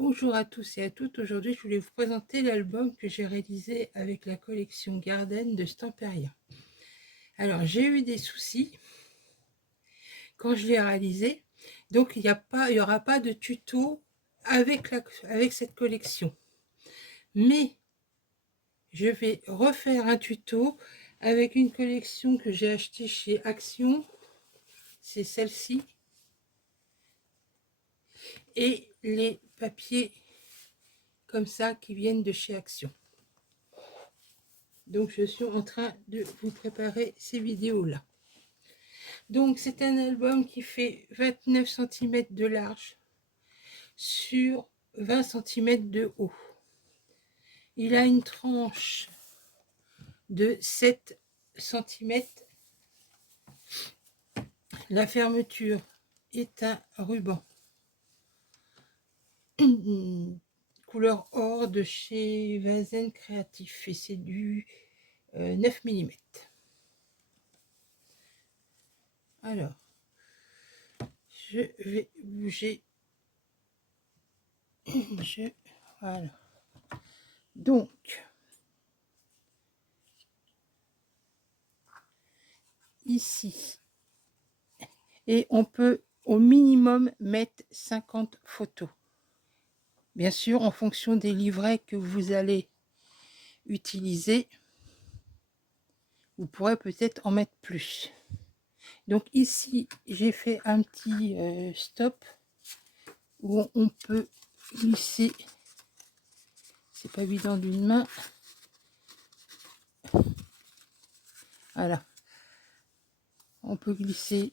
Bonjour à tous et à toutes. Aujourd'hui, je voulais vous présenter l'album que j'ai réalisé avec la collection Garden de Stamperia. Alors, j'ai eu des soucis quand je l'ai réalisé, donc il n'y aura pas de tuto avec cette collection. Mais je vais refaire un tuto avec une collection que j'ai achetée chez Action. C'est celle-ci. Et les papiers comme ça qui viennent de chez Action. Donc je suis en train de vous préparer ces vidéos là. Donc c'est un album qui fait 29 cm de large sur 20 cm de haut. Il a une tranche de 7 cm. La fermeture est un ruban couleur or de chez Vazen Créatif et c'est du 9 mm. Alors, je vais bouger. Voilà. Donc, ici, et on peut au minimum mettre 50 photos. Bien sûr, en fonction des livrets que vous allez utiliser, vous pourrez peut-être en mettre plus. Donc ici, j'ai fait un petit stop où on peut glisser. C'est pas évident d'une main. Voilà. On peut glisser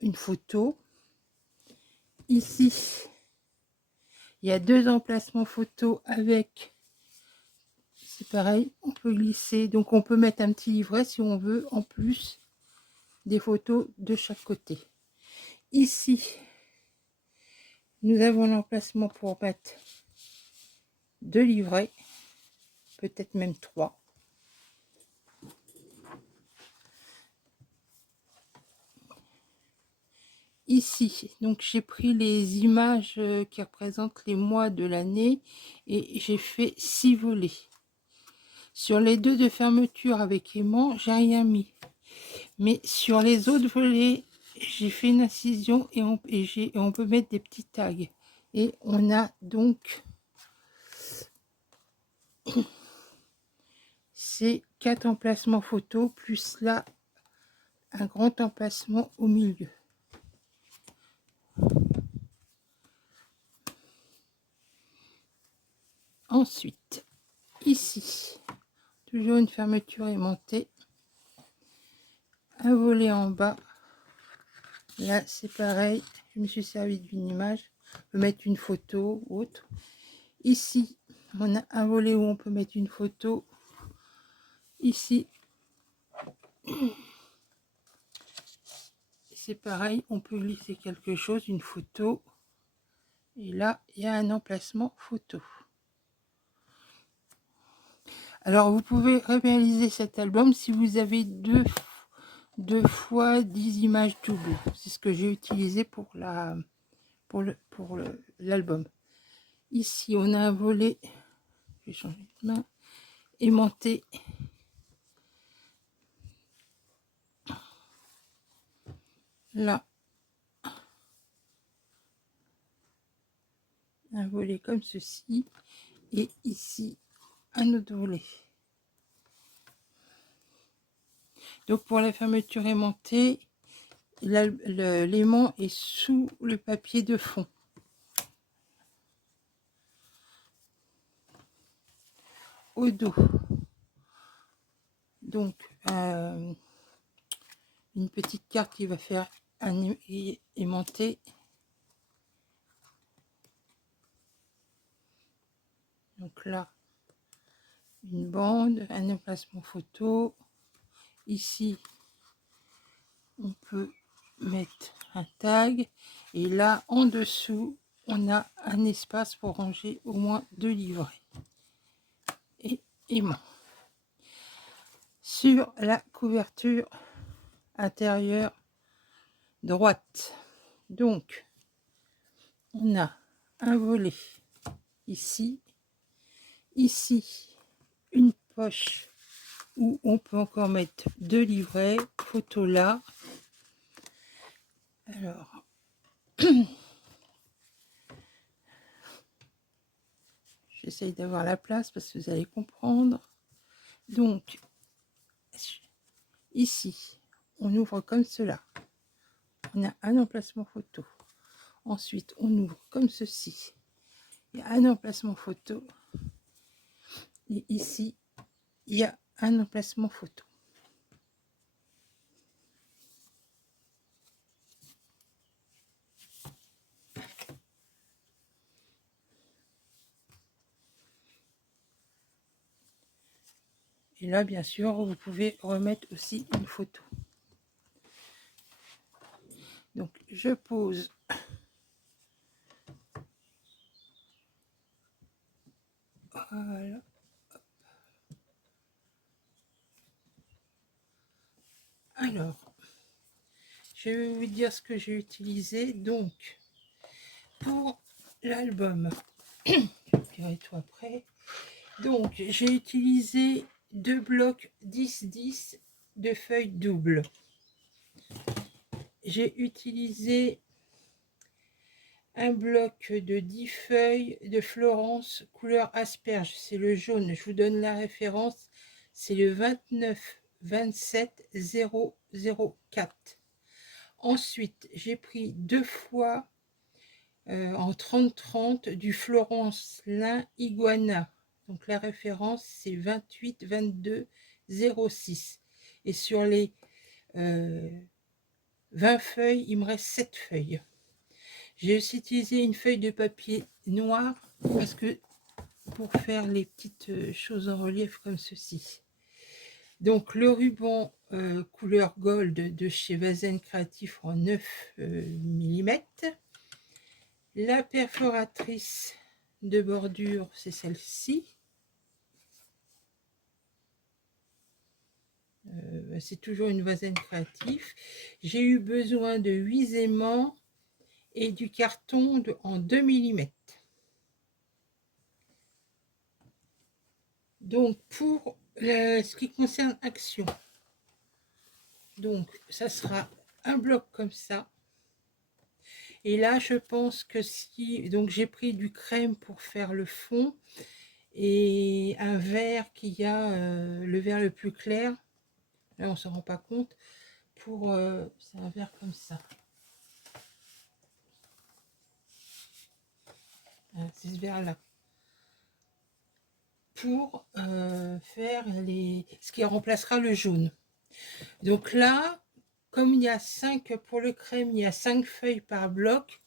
une photo. Ici, il y a deux emplacements photos avec... C'est pareil, on peut glisser. Donc on peut mettre un petit livret si on veut, en plus des photos de chaque côté. Ici, nous avons l'emplacement pour mettre deux livrets, peut-être même 3. Ici, donc j'ai pris les images qui représentent les mois de l'année et j'ai fait 6 volets. Sur les deux de fermeture avec aimant, j'ai rien mis. Mais sur les autres volets, j'ai fait une incision et on peut mettre des petits tags. Et on a donc ces 4 emplacements photos, plus là, un grand emplacement au milieu. Ensuite, ici, toujours une fermeture aimantée. Un volet en bas. Là, c'est pareil. Je me suis servi d'une image. On peut mettre une photo ou autre. Ici, on a un volet où on peut mettre une photo. Ici, c'est pareil. On peut glisser quelque chose, une photo. Et là, il y a un emplacement photo. Alors, vous pouvez réaliser cet album si vous avez deux fois 10 images doubles. C'est ce que j'ai utilisé pour l'album. Ici, on a un volet, je vais changer de main, aimanté. Là, un volet comme ceci. Et ici, un autre volet. Donc, pour la fermeture aimantée, l'aimant est sous le papier de fond. Au dos, donc une petite carte qui va faire un aimanté. Donc là, une bande, un emplacement photo. Ici, on peut mettre un tag. Et là, en dessous, on a un espace pour ranger au moins 2 livrets. Et aimant. Sur la couverture intérieure droite. Donc, on a un volet ici, ici, une poche où on peut encore mettre 2 livrets, photo là. Alors, j'essaye d'avoir la place parce que vous allez comprendre. Donc, ici, on ouvre comme cela. On a un emplacement photo. Ensuite, on ouvre comme ceci. Il y a un emplacement photo. Et ici, il y a un emplacement photo. Et là, bien sûr, vous pouvez remettre aussi une photo. Donc, je pose. Voilà. Alors, je vais vous dire ce que j'ai utilisé. Donc, pour l'album, je dirai tout après. Donc, j'ai utilisé 2 blocs 10-10 de feuilles doubles. J'ai utilisé un bloc de 10 feuilles de Florence couleur asperge. C'est le jaune. Je vous donne la référence. C'est le 2927004. Ensuite, j'ai pris 2 fois en 30-30 du Florence lin iguana. Donc la référence c'est 28-22-06. Et sur les 20 feuilles, il me reste 7 feuilles. J'ai aussi utilisé une feuille de papier noir parce que pour faire les petites choses en relief comme ceci. Donc le ruban couleur gold de chez Vazen Créatif en 9 mm. La perforatrice de bordure, c'est celle-ci. C'est toujours une Vazen Créatif. J'ai eu besoin de 8 aimants et du carton en 2 mm. Donc pour ce qui concerne Action, donc ça sera un bloc comme ça. Et là je pense que si, donc j'ai pris du crème pour faire le fond et un vert qui a le vert le plus clair. Là on ne se rend pas compte. Pour c'est un vert comme ça. C'est ce vert là. Pour faire ce qui remplacera le jaune. Donc là, comme il y a 5 pour le crème, il y a 5 feuilles par bloc,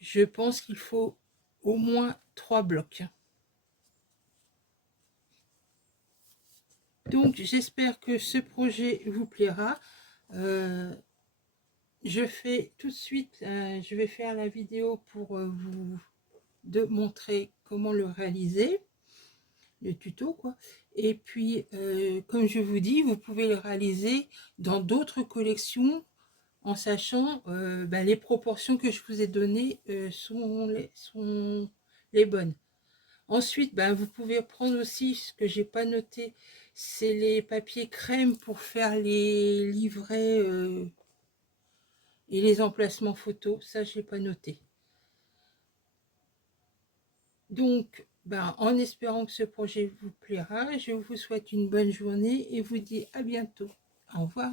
je pense qu'il faut au moins 3 blocs. Donc j'espère que ce projet vous plaira. Je fais tout de suite, je vais faire la vidéo pour vous montrer comment le réaliser, le tuto quoi. Et puis comme je vous dis, vous pouvez le réaliser dans d'autres collections en sachant les proportions que je vous ai données sont les bonnes. Ensuite, vous pouvez prendre aussi, ce que j'ai pas noté, c'est les papiers crème pour faire les livrets et les emplacements photos. Ça, je n'ai pas noté. Donc, en espérant que ce projet vous plaira, je vous souhaite une bonne journée et vous dis à bientôt. Au revoir.